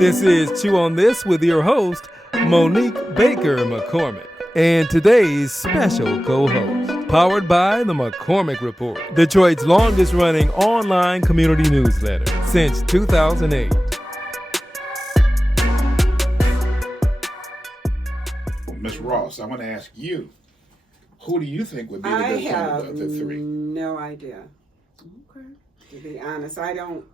This is Chew on This with your host, Monique Baker McCormick, and today's special co-host, powered by the McCormick Report, Detroit's longest-running online community newsletter since 2008. Ms. Ross, I want to ask you, who do you think would be the good candidate of the three? No idea. Okay. To be honest, I don't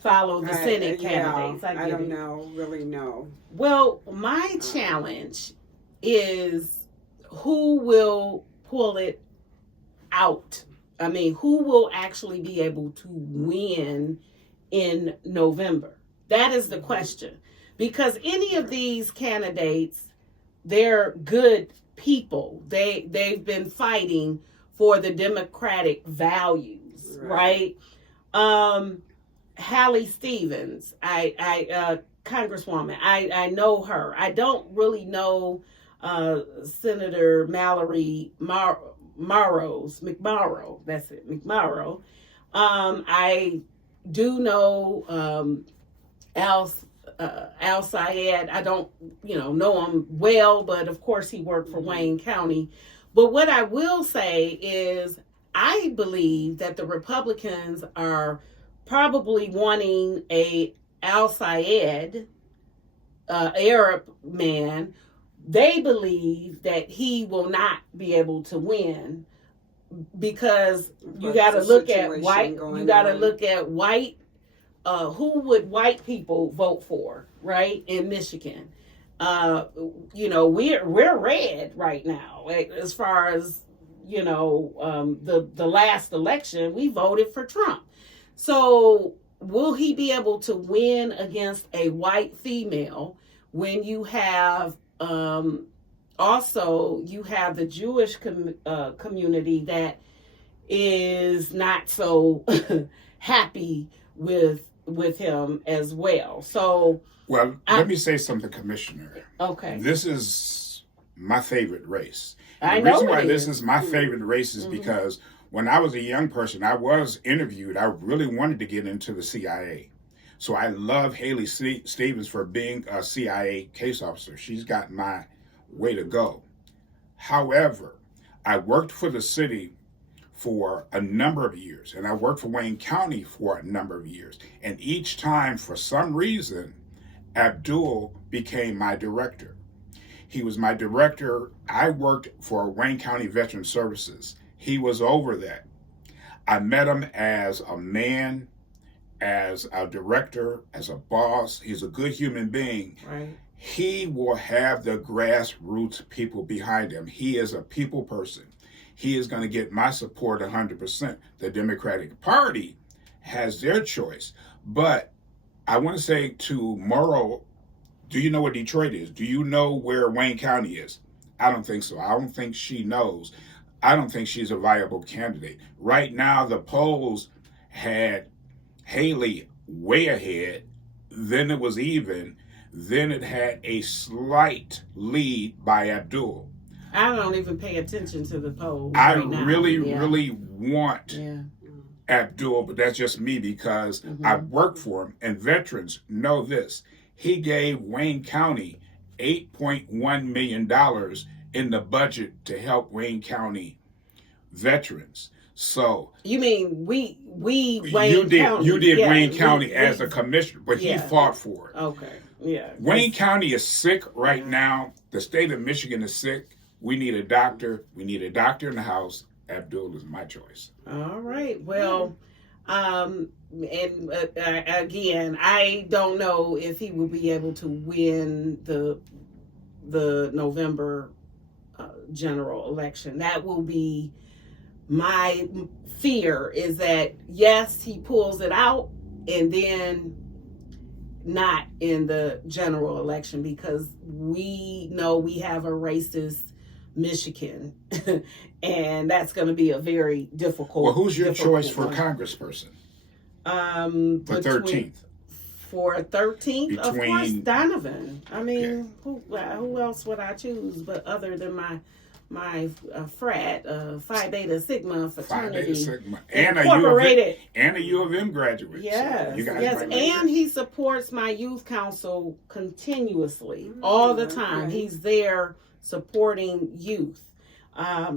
Follow the Senate candidates. I don't really know. Well, my challenge is who will pull it out. I mean, who will actually be able to win in November? That is the question. Because any of these candidates, they're good people. They've been fighting for the democratic values, right? Hallie Stevens, Congresswoman, I know her. I don't really know Senator Mallory McMorrow. That's it, McMorrow. I do know Al Syed. I don't, know him well, but of course he worked for Wayne County. But what I will say is I believe that the Republicans are probably wanting a Al Syed, Arab man. They believe that he will not be able to win because you got to look at white. You got to look at white. Who would white people vote for, right? In Michigan, we're red right now. As far as the last election, we voted for Trump. So will he be able to win against a white female when you have also you have the Jewish community that is not so happy with him as well? So let me say something, Commissioner. Okay. This is my favorite race. The reason why this is my favorite race is because when I was a young person, I was interviewed. I really wanted to get into the CIA. So I love Hallie Stevens for being a CIA case officer. She's got my way to go. However, I worked for the city for a number of years, and I worked for Wayne County for a number of years. And each time, for some reason, Abdul became my director. He was my director. I worked for Wayne County Veteran Services. He was over that. I met him as a man, as a director, as a boss. He's a good human being. Right. He will have the grassroots people behind him. He is a people person. He is going to get my support 100%. The Democratic Party has their choice. But I want to say to Morrow, do you know what Detroit is? Do you know where Wayne County is? I don't think so. I don't think she knows. I don't think she's a viable candidate. Right now, the polls had Haley way ahead. Then it was even. Then it had a slight lead by Abdul. I don't even pay attention to the polls. I right now. really want Abdul, but that's just me because I work for him. And veterans know this. He gave Wayne County $8.1 million in the budget to help Wayne County veterans. So you mean we Wayne County? You did Wayne County as a commissioner, but he fought for it. Okay, yeah. Wayne County is sick right now. The state of Michigan is sick. We need a doctor. We need a doctor in the house. Abdul is my choice. All right. Well, again, I don't know if he will be able to win the November general election. That will be my fear, is that yes, he pulls it out and then not in the general election, because we know we have a racist Michigan and that's going to be a very difficult. Well, who's your choice for congressperson? For 13th. For 13th, of course, Donovan. I mean, who else would I choose but other than frat, Phi Beta Sigma Phi fraternity. Beta Sigma. Incorporated. And a U of M graduate. Yes, So you guys yes, might make and it. he supports my youth council continuously, all the time. Okay. He's there supporting youth.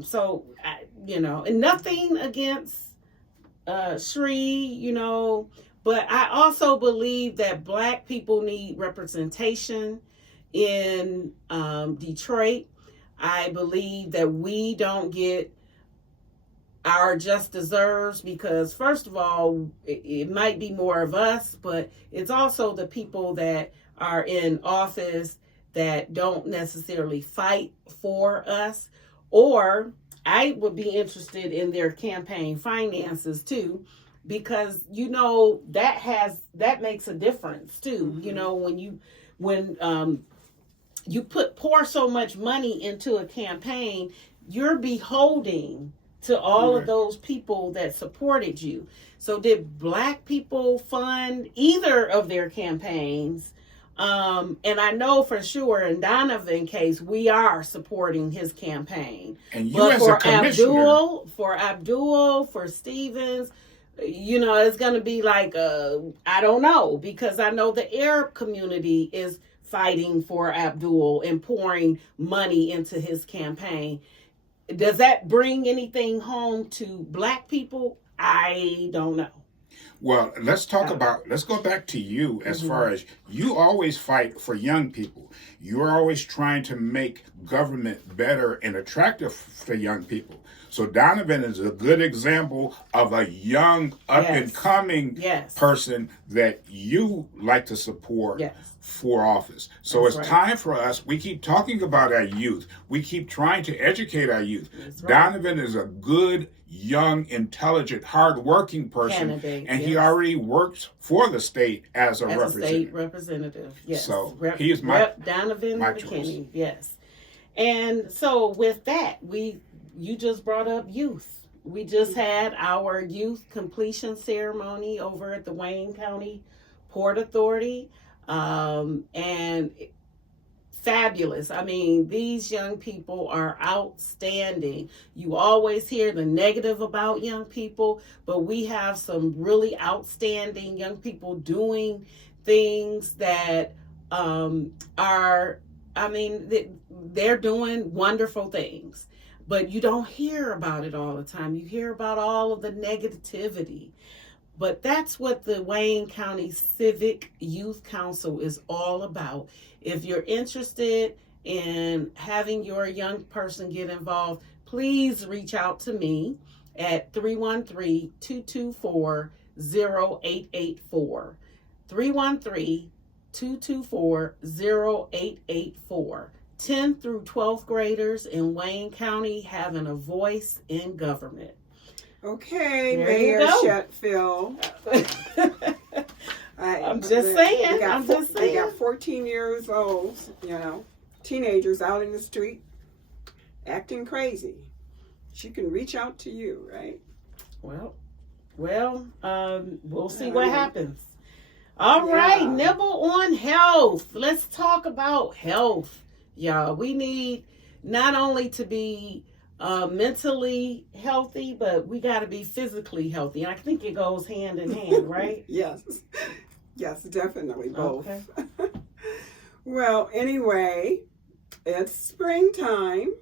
So, and nothing against Sri, but I also believe that Black people need representation in Detroit. I believe that we don't get our just deserves because, first of all, it might be more of us, but it's also the people that are in office that don't necessarily fight for us. Or I would be interested in their campaign finances too, because that makes a difference too. When you pour so much money into a campaign, you're beholding to all of those people that supported you. So did Black people fund either of their campaigns? And I know for sure in Donovan's case, we are supporting his campaign. And you but as a commissioner. For Abdul, for Stevens, it's going to be like, I don't know, because I know the Arab community is fighting for Abdul and pouring money into his campaign. Does that bring anything home to Black people? I don't know. Well, let's go back to you as far as you always fight for young people. You're always trying to make government better and attractive for young people. So Donovan is a good example of a young, up-and-coming person that you like to support for office. So That's it's right. time for us. We keep talking about our youth. We keep trying to educate our youth. That's right. Donovan is a good, young, intelligent, hard-working person, Candidate, and he already works for the state as a a representative. state representative. Yes. So he is Rep Donovan my McKinney. choice. Yes. And so with that, you just brought up youth. We just had our youth completion ceremony over at the Wayne County Port Authority. And fabulous. I mean, these young people are outstanding. You always hear the negative about young people, but we have some really outstanding young people doing things that they're doing wonderful things. But you don't hear about it all the time. You hear about all of the negativity. But that's what the Wayne County Civic Youth Council is all about. If you're interested in having your young person get involved, please reach out to me at 313-224-0884. 313-224-0884. 10th through 12th graders in Wayne County having a voice in government. Okay, There Mayor you go. Shetfield. I'm just saying. They got 14 years old, teenagers out in the street acting crazy. She can reach out to you, right? Well, we'll see what happens. All right, nibble on health. Let's talk about health, y'all. We need not only to be mentally healthy, but we got to be physically healthy. And I think it goes hand in hand, right? Yes, definitely both. Okay. Well, anyway, it's springtime,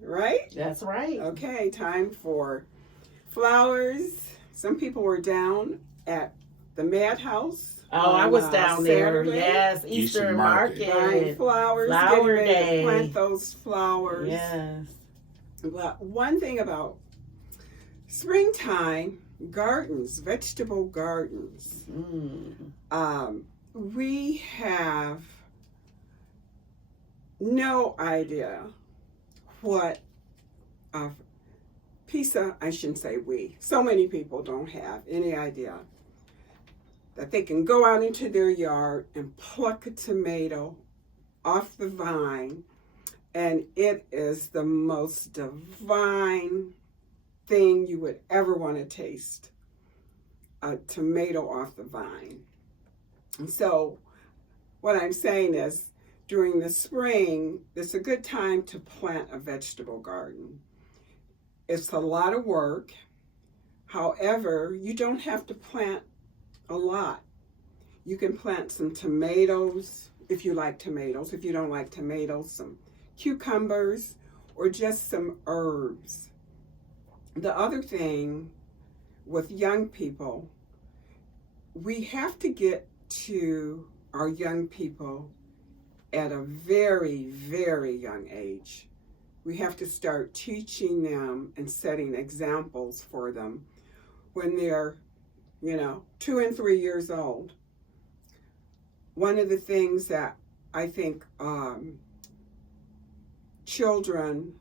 right? That's right. Okay, time for flowers. Some people were down at the Madhouse. Oh, I was down there. Saturday. Yes, Easter Market. Buying flowers, Flower getting ready Day. to plant those flowers. Yes. But one thing about springtime, gardens, vegetable gardens. We have no idea what a piece of, I shouldn't say we, so many people don't have any idea that they can go out into their yard and pluck a tomato off the vine, and it is the most divine thing you would ever want to taste, a tomato off the vine. And so what I'm saying is, during the spring, it's a good time to plant a vegetable garden. It's a lot of work. However, you don't have to plant a lot. You can plant some tomatoes if you like tomatoes. If you don't like tomatoes, some cucumbers or just some herbs. The other thing with young people, we have to get to our young people at a very, very young age. We have to start teaching them and setting examples for them when they're, 2 and 3 years old. One of the things that I think children,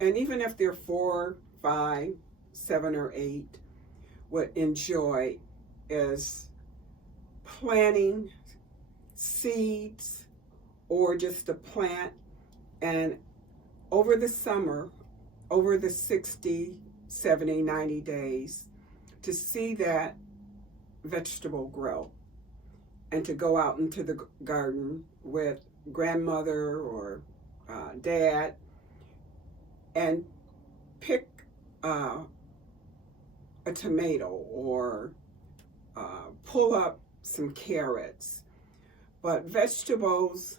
and even if they're 4, 5, 7, or 8, would enjoy is planting seeds or just a plant, and over the summer, over the 60, 70, 90 days, to see that vegetable grow and to go out into the garden with grandmother or dad and pick a tomato or pull up some carrots. But vegetables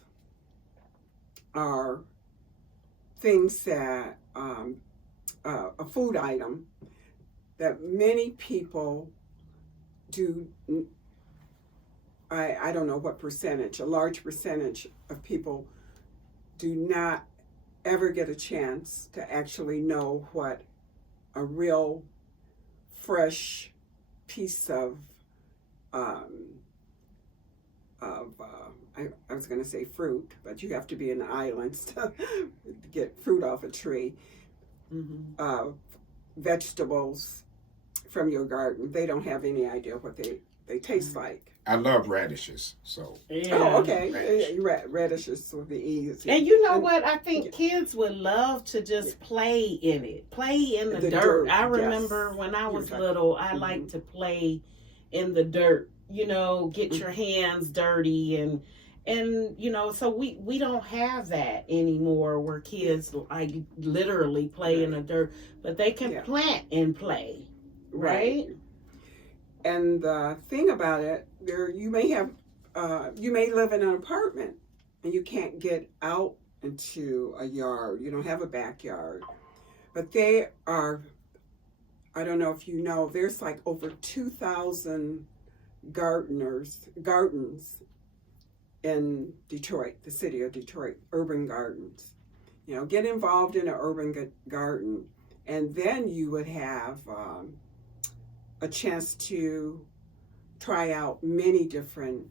are things that, a food item that many people do, I don't know what percentage, a large percentage of people do not ever get a chance to actually know what a real fresh piece of I was going to say fruit, but you have to be in the islands to get fruit off a tree. Mm-hmm. Vegetables from your garden, they don't have any idea what they taste like. I love radishes, so. Yeah. Oh, okay. Radishes would be easy. And you know what? I think kids would love to just play in it. Play in the dirt. I remember when I was little, I liked to play in the dirt. Get your hands dirty and so we don't have that anymore where kids like literally play in the dirt, but they can plant and play, right? And the thing about it, you may live in an apartment and you can't get out into a yard. You don't have a backyard, but they are. I don't know if you know. There's like over 2,000 gardens in Detroit, the city of Detroit, urban gardens. Get involved in an urban garden, and then you would have a chance to try out many different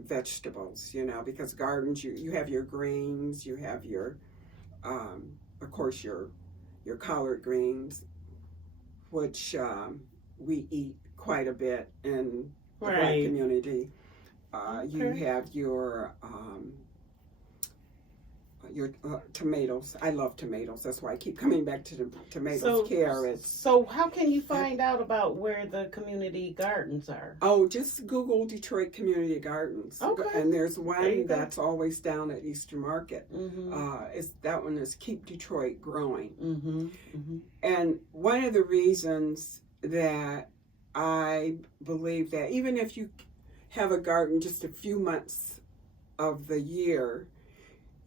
vegetables, because gardens, you have your greens, you have your, of course, your collard greens, which we eat quite a bit in the Black community. You have your tomatoes. I love tomatoes. That's why I keep coming back to the tomatoes, carrots. So how can you find out about where the community gardens are? Oh, just Google Detroit Community Gardens. Okay. And there's one that's always down at Easter Market. Mm-hmm. That one is Keep Detroit Growing. Mm-hmm. Mm-hmm. And one of the reasons that I believe that even if you have a garden just a few months of the year,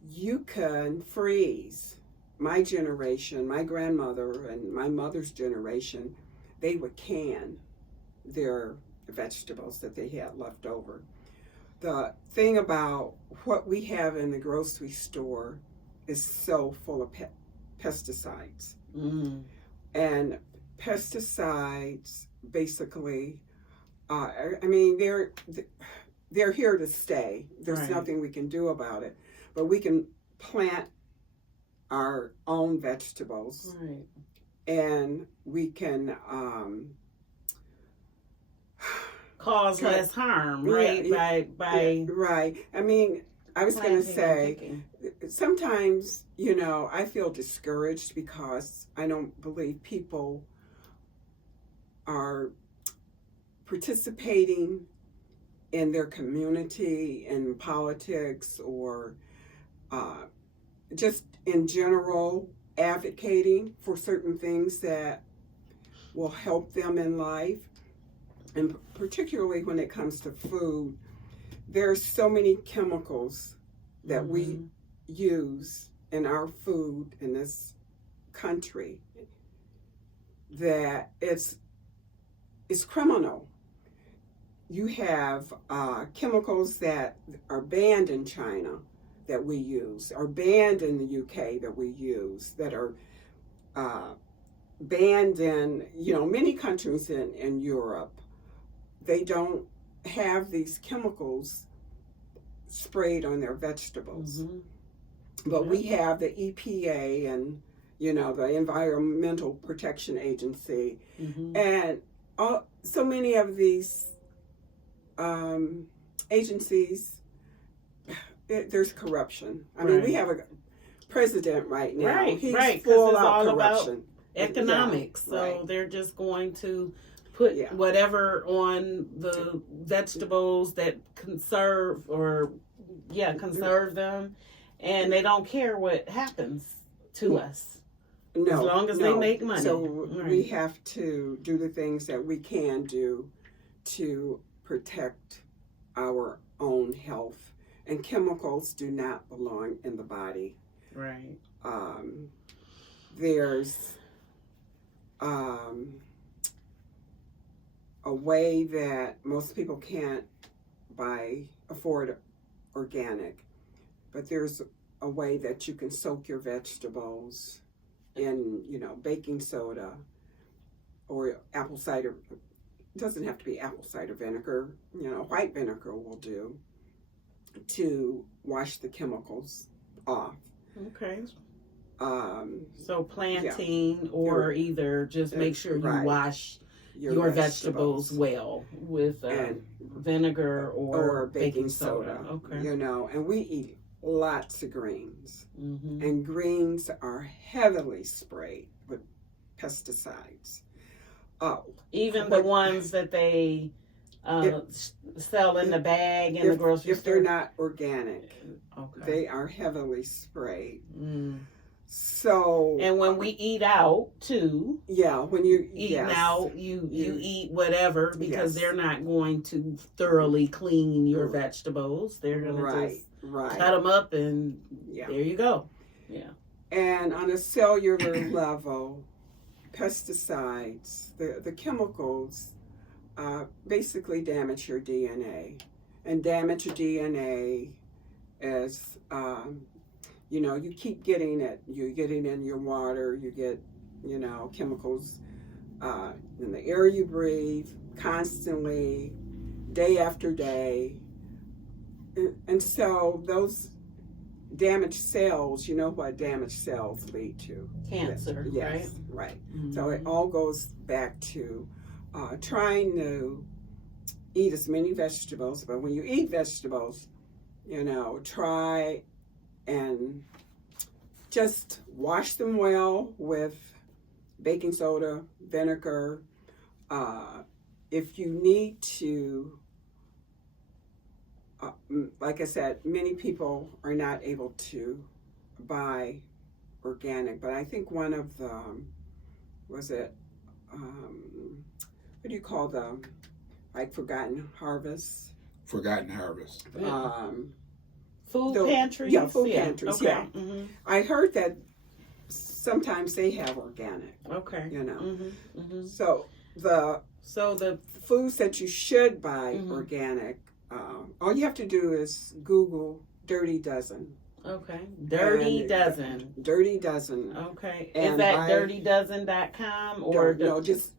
you can freeze. My generation, my grandmother and my mother's generation, they would can their vegetables that they had left over. The thing about what we have in the grocery store is so full of pesticides. Mm. And pesticides basically, they're here to stay. There's nothing we can do about it. But we can plant our own vegetables. Right. And we can cause less harm, right? Right. I was going to say, sometimes, I feel discouraged because I don't believe people are participating in their community, in politics, or just in general, advocating for certain things that will help them in life. And particularly when it comes to food, there's so many chemicals that we use in our food in this country that it's criminal. You have chemicals that are banned in China that we use, are banned in the UK that we use, that are banned in, many countries in Europe. They don't have these chemicals sprayed on their vegetables. But we have the EPA and, the Environmental Protection Agency. And so many of these agencies, there's corruption. I mean, we have a president right now. He's full out corruption. Economics. So they're just going to put whatever on the vegetables that conserve them, and they don't care what happens to us. No, as long as they make money. So we have to do the things that we can do to protect our own health. And chemicals do not belong in the body. Right. There's a way that most people can't afford organic, but there's a way that you can soak your vegetables in, baking soda or apple cider. It doesn't have to be apple cider vinegar. White vinegar will do to wash the chemicals off. Okay. So plantain or either just make sure you wash your vegetables well with vinegar or baking soda. Okay. And we eat lots of greens. And greens are heavily sprayed with pesticides. Even the ones that they sell in the bag in the grocery store? If they're not organic, they are heavily sprayed. So, and when we eat out too, when you eat out, you eat whatever because they're not going to thoroughly clean your vegetables. They're going to just cut them up and there you go. Yeah. And on a cellular level, pesticides, the chemicals, basically damage your DNA, and damage your DNA is. You keep getting it. You're getting in your water. You get, chemicals in the air you breathe constantly, day after day. And so those damaged cells, what damaged cells lead to? Cancer, yes, right. So it all goes back to trying to eat as many vegetables. But when you eat vegetables, try and just wash them well with baking soda, vinegar. If you need to, like I said, many people are not able to buy organic, but I think one of the, what do you call them? Like Forgotten Harvest? Forgotten Harvest. Food pantries? Yeah, food pantries, okay. yeah. I heard that sometimes they have organic. Okay. So the foods that you should buy organic, all you have to do is Google Dirty Dozen. Okay. Dirty Dozen. Dirty Dozen. Okay. Is that dirtydozen.com or? No, just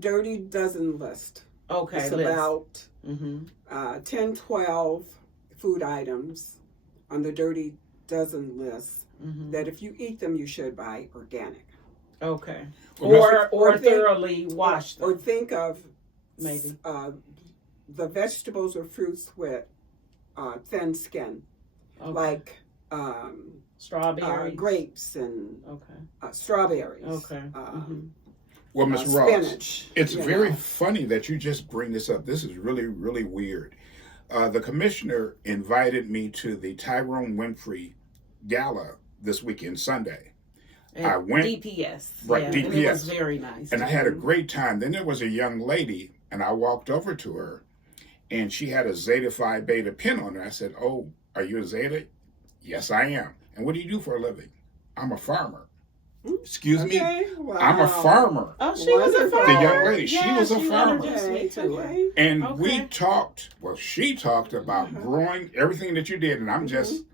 Dirty Dozen list. Okay. It's about 10, 12 food items on the Dirty Dozen list that if you eat them, you should buy organic. Okay. Or thoroughly wash them. Or think of maybe the vegetables or fruits with thin skin, like strawberries, grapes, and strawberries. Okay. Well, Ms. Ross, spinach, it's very funny that you just bring this up. This is really, really weird. The commissioner invited me to the Tyrone Winfrey gala this weekend, Sunday. At I went DPS. right, yeah, DPS, and it was very nice. and I had a great time. Then there was a young lady, and I walked over to her, and she had a Zeta Phi Beta pin on her. I said, "Oh, are you a Zeta?" "Yes, I am." "And what do you do for a living?" "I'm a farmer." "Excuse me?" Wow. "I'm a farmer." Oh, she was a Wonderful. farmer. The young lady, she Yeah, was a farmer. introduced me to her. Okay. And we Okay. talked, well, she talked about growing everything that you did. And I'm just,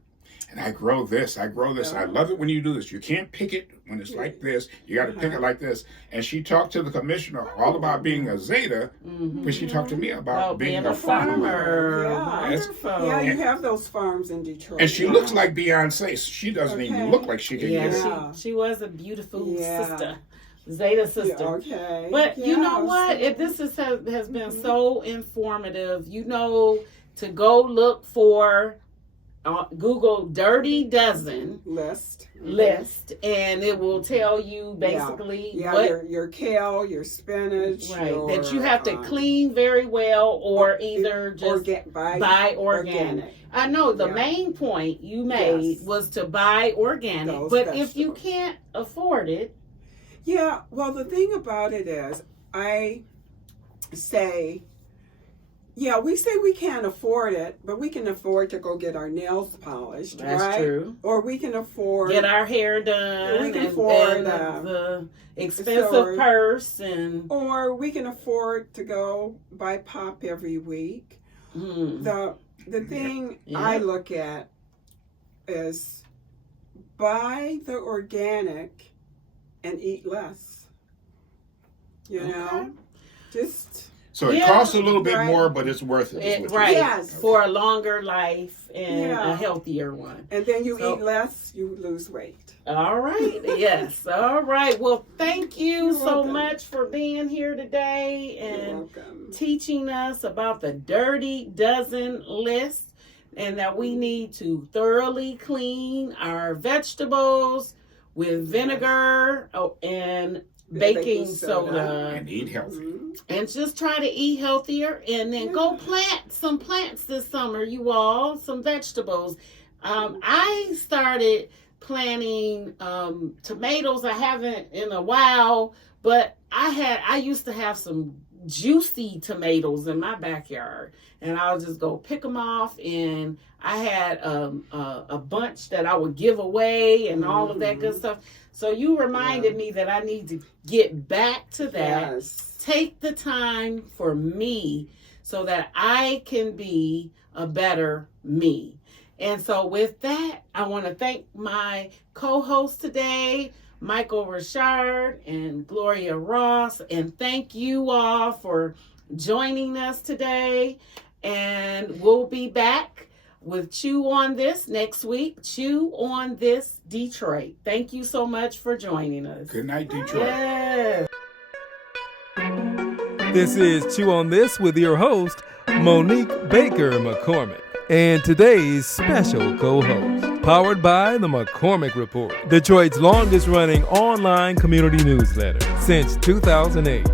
and I grow this, I grow this. And I love it when you do this. You can't pick it when it's like this. You got to pick it like this. And she talked to the commissioner all about being a Zeta, but she talked to me about being a farmer. Yeah. Wonderful. Yeah, you have those farms in Detroit. And she looks like Beyonce. She doesn't even Okay. look like she can Yeah, get it. Yeah. she was a beautiful Yeah. sister, Zeta sister. Yeah, okay. But you know Yeah, what? so- If this has been so informative, you know, to go look for Google Dirty Dozen list, and it will tell you basically yeah, what your kale, your spinach, that you have to clean very well, or either just buy organic. I know the main point you made was to buy organic, Those but if you vegetables. can't afford it, Yeah, well, the thing about it is, I say, yeah, we say we can't afford it, but we can afford to go get our nails polished, that's right? true. Or we can afford Get our hair done, We can and afford, the expensive so- purse, and or we can afford to go buy pop every week. The thing I look at is buy the organic and eat less. You know, just So it Yeah, costs a little bit right. more, but it's worth it. is what you're right, saying. Yes. for a longer life and Yeah. a healthier one. and then you So- eat less, you lose weight. All right. Yes. All right. Well, thank you You're so welcome. much for being here today You're and welcome. teaching us about the Dirty Dozen list, and that we need to thoroughly clean our vegetables with vinegar and baking soda, And eat healthy. Mhm. and just try to eat healthier, and then go plant some plants this summer, you all, some vegetables. I started planting tomatoes. I haven't in a while, but I used to have some juicy tomatoes in my backyard, and I'll just go pick them off, and I had a bunch that I would give away and all of that good stuff. So you reminded me that I need to get back to that. Yes. Take the time for me so that I can be a better me. And so with that, I want to thank my co-host today, Michael Ri'chard and Gloria Ross, and thank you all for joining us today. And we'll be back with Chew on This next week. Chew on This Detroit. Thank you so much for joining us. Good night, Detroit. Yes. This is Chew on This with your host, Monique Baker McCormick, and today's special co-host, powered by the McCormick Report, Detroit's longest running online community newsletter since 2008.